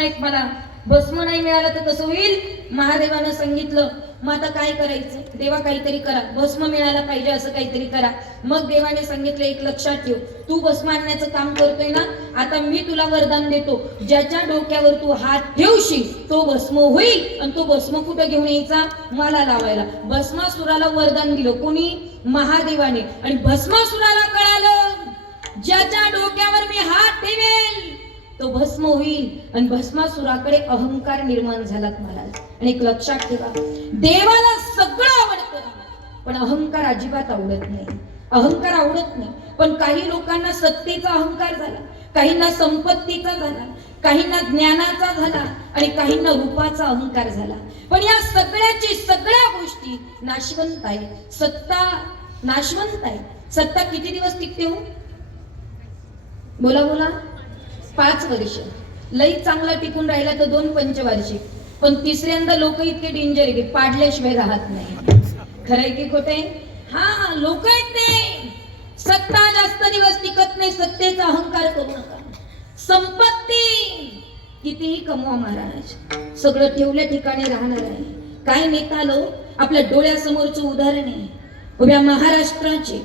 प्रश्न एक मला, भस्म नाही मिळालं तर कसं होईल? महादेवानं सांगितलं मग आता काय करायचं? देवा काहीतरी करा, भस्म मिळायला पाहिजे असं काहीतरी करा. मग देवाने सांगितलं एक लक्षात ठेव, तू भस्म आणण्याचं काम करतोय ना, आता मी तुला वरदान देतो, ज्याच्या डोक्यावर तू हात ठेवशील तो भस्म होईल. आणि तो भस्म कुठं घेऊन यायचा? मला लावायला. भस्मासुराला वरदान दिलं कोणी? महादेवाने. आणि भस्मासुराला कळालं ज्याच्या डोक्यावर मी हात ठेवेल तो भस्म होईल. आणि भस्मासुराकडे अहंकार निर्माण झाला महाराज. आणि एक लक्षात ठेवा, देवाला सगळं आवडतं पण अहंकार अजिबात आवडत नाही. अहंकार आवडत नाही. पण काही लोकांना सत्तेचा अहंकार झाला, काहींना संपत्तीचा झाला, काहींना ज्ञानाचा झाला आणि काहींना रूपाचा अहंकार झाला. पण या सगळ्या गोष्टी नाशवंत आहे. सत्ता नाशवंत आहे. सत्ता किती दिवस टिकते हो? बोला बोला. 5 वर्ष. लई चांगला टिकून राहिला तर 2 पंचवार्षिक. पण तिसऱ्यांदा लोक इतके डेंजर आहे की पाडल्याशिवाय राहत नाही. खरंय की खोटे? हा, लोक आहेत ते. सत्ता जास्त दिवस टिकत नाही. सत्तेचा अहंकार करू नका. संपत्ती कितीही कमवा महाराज, सगळं ठेवल्या ठिकाणी राहणार आहे. काय नेता लो, आपल्या डोळ्यासमोरचं उदाहरण आहे. उभ्या महाराष्ट्राचे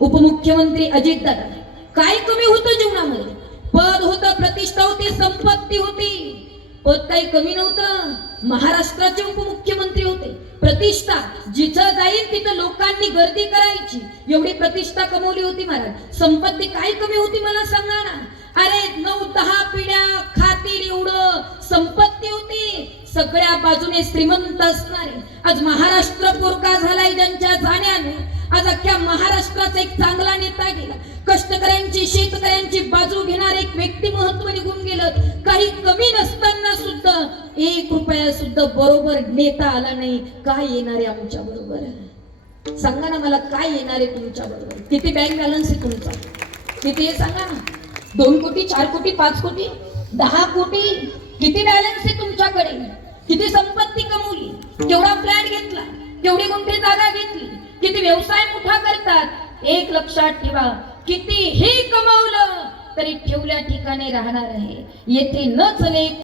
उपमुख्यमंत्री अजितदादा. काय कमी होतं जीवनामध्ये? पद होतं, प्रतिष्ठा होती, संपत्ती होती. पद काही कमी नव्हतं. महाराष्ट्राचे उपमुख्यमंत्री होते. प्रतिष्ठा जिथं जाईल तिथं लोकांनी गर्दी करायची, एवढी प्रतिष्ठा कमवली होती महाराज. संपत्ती काय कमी होती मला सांगा ना. अरे 9-10 पिढ्या खातील एवढं संपत्ती होती. सगळ्या बाजूने श्रीमंत असणारे. आज महाराष्ट्र पोरका झालाय ज्यांच्या जाण्याने. आज अख्ख्या महाराष्ट्राचा एक चांगला नेता गेला. कष्टकऱ्यांची, शेतकऱ्यांची बाजू घेणार एक व्यक्तिमत्व निघून गेलं. काही कमी नसताना सुद्धा 1 रुपया सुद्धा बरोबर नेता आला नाही. काय येणार आहे आमच्या बरोबर? सांगा ना मला, काय येणार आहे तुमच्या बरोबर? किती बँक बॅलन्स आहे तुमचा? किती आहे सांगा ना. 2 कोटी, 4 कोटी, 5 कोटी, 10 कोटी? किती बॅलन्स आहे तुमच्याकडे? किती संपत्ती कमवली? केवढा फ्लॅट घेतला? केवढी गुंठे जागा घेतली? किती व्यवसाय मोठा करतात? एक लक्षात ठेवा, कितीही कमावलं तरी ठेवल्या ठिकाणी राहणार आहे. येथे न चले